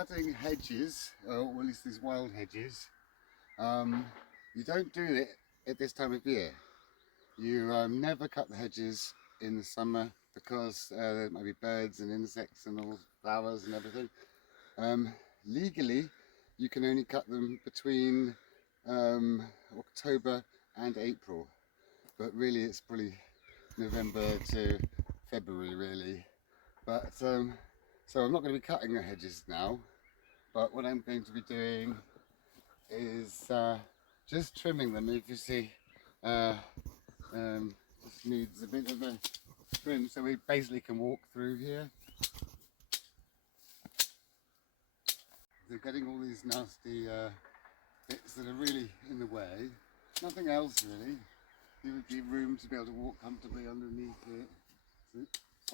cutting hedges, or at least these wild hedges, you don't do it at this time of year. You never cut the hedges in the summer because there might be birds and insects and all flowers and everything. Legally, you can only cut them between October and April, but really it's probably November to February really. But so I'm not going to be cutting the hedges now, but what I'm going to be doing is just trimming them. If you see, just needs a bit of a trim so we basically can walk through here. They're getting all these nasty bits that are really in the way. Nothing else really. There would be room to be able to walk comfortably underneath it. So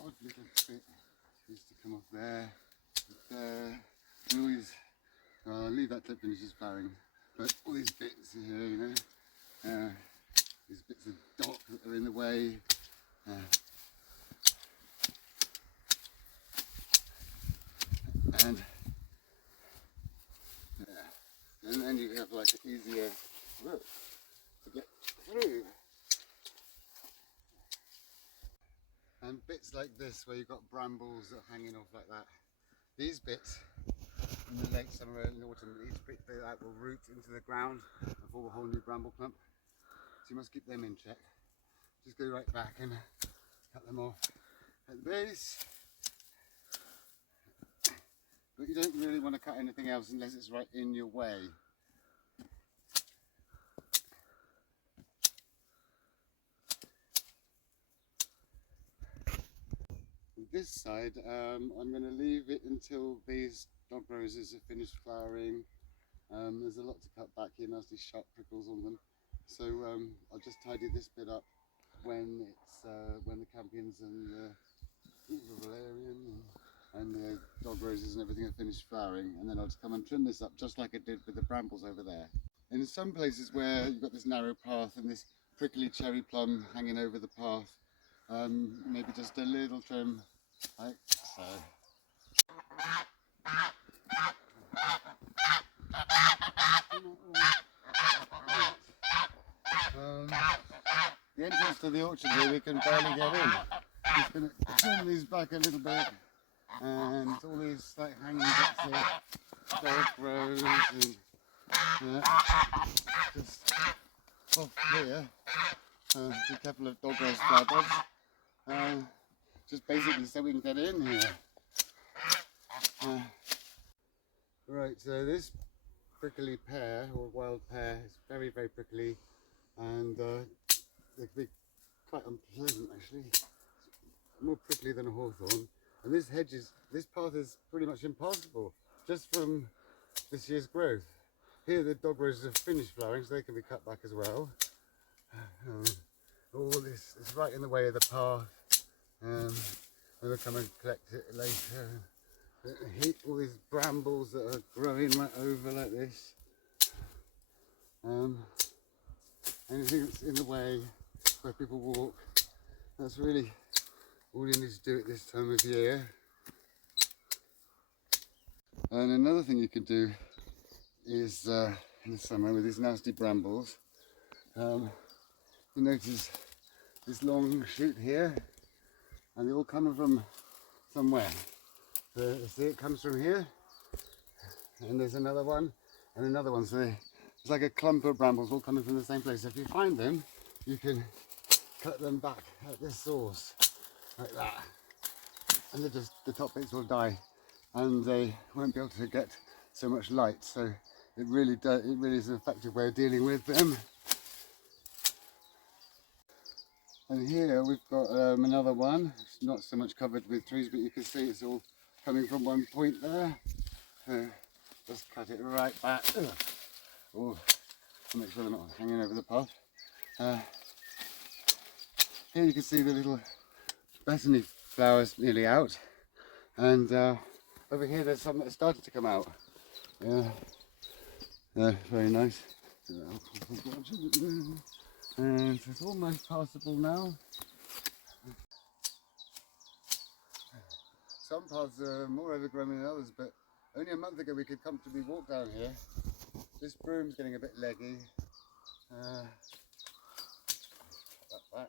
odd little bit needs to come off there, there. And all these, I'll leave that clip when she's flowering. But all these bits here, you know, these bits of dock that are in the way. And then you have like an easier route to get through. And bits like this where you've got brambles that are hanging off like that. These bits in the late summer and autumn, these bits that will root into the ground and form a whole new bramble clump. So you must keep them in check. Just go right back and cut them off at the base. But you don't really want to cut anything else unless it's right in your way. This side, I'm going to leave it until these dog roses are finished flowering. There's a lot to cut back here, nasty sharp prickles on them. So I'll just tidy this bit up when the campions and the valerian and the dog roses and everything are finished flowering, and then I'll just come and trim this up just like I did with the brambles over there. And in some places where you've got this narrow path and this prickly cherry plum hanging over the path, maybe just a little trim like so. The entrance to the orchard here we can barely get in. Just going to turn these back a little bit, and all these like hanging bits of dog rose and just off here, a couple of dog rose flower buds, just basically so we can get in here. Right, so this prickly pear, or wild pear, is very, very prickly, and it can be quite unpleasant actually. It's more prickly than a hawthorn. And this path is pretty much impassable, just from this year's growth. Here the dog roses have finished flowering, so they can be cut back as well. All this is right in the way of the path. We'll come and collect it later. All these brambles that are growing right over like this. Anything that's in the way where people walk, that's really all you need to do at this time of year. And another thing you can do is in the summer with these nasty brambles, you notice this long shoot here, and they're all coming from somewhere. So see, it comes from here, and there's another one and another one. So it's like a clump of brambles all coming from the same place. So if you find them, you can cut them back at this source like that, and the top bits will die, and they won't be able to get so much light. So it really is an effective way of dealing with them. And here we've got another one. It's not so much covered with trees, but you can see it's all coming from one point there. Just cut it right back. Oh, make sure they're not hanging over the path. Here you can see the little bethany flowers nearly out, and over here there's some that started to come out. Very nice. And it's almost passable now. Some paths are more overgrown than others, but only a month ago we could comfortably walk down here. This broom's getting a bit leggy. That.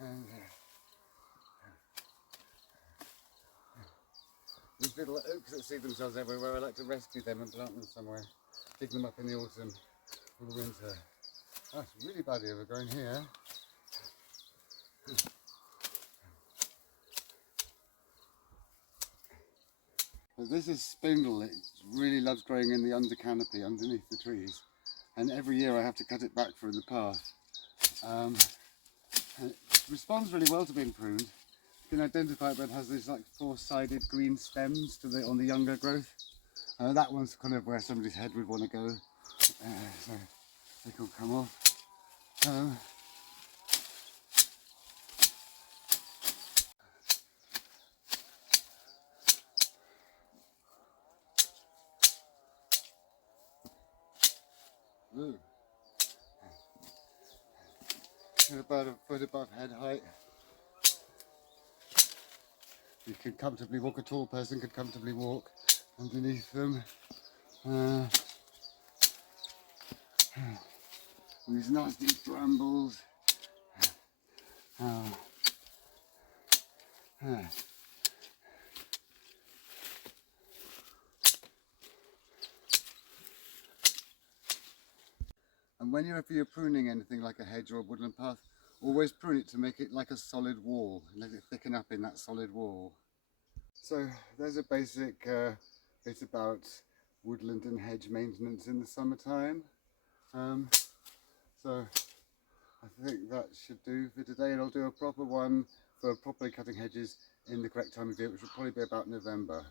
And these little oaks that see themselves everywhere, I like to rescue them and plant them somewhere. Dig them up in the autumn or the winter. Oh, it's really bad overgrowing here. But this is spindle. It really loves growing in the under canopy, underneath the trees. And every year I have to cut it back from the path. And it responds really well to being pruned. You can identify it, but it has these like four-sided green stems on the younger growth. That one's kind of where somebody's head would want to go. So they can come off. Ooh. About a foot above head height. You could comfortably walk, a tall person could comfortably walk underneath them. These nasty brambles. And whenever you're pruning anything like a hedge or a woodland path, always prune it to make it like a solid wall, let it thicken up in that solid wall. So there's a basic bit about woodland and hedge maintenance in the summertime. So I think that should do for today, and I'll do a proper one for properly cutting hedges in the correct time of year, which will probably be about November.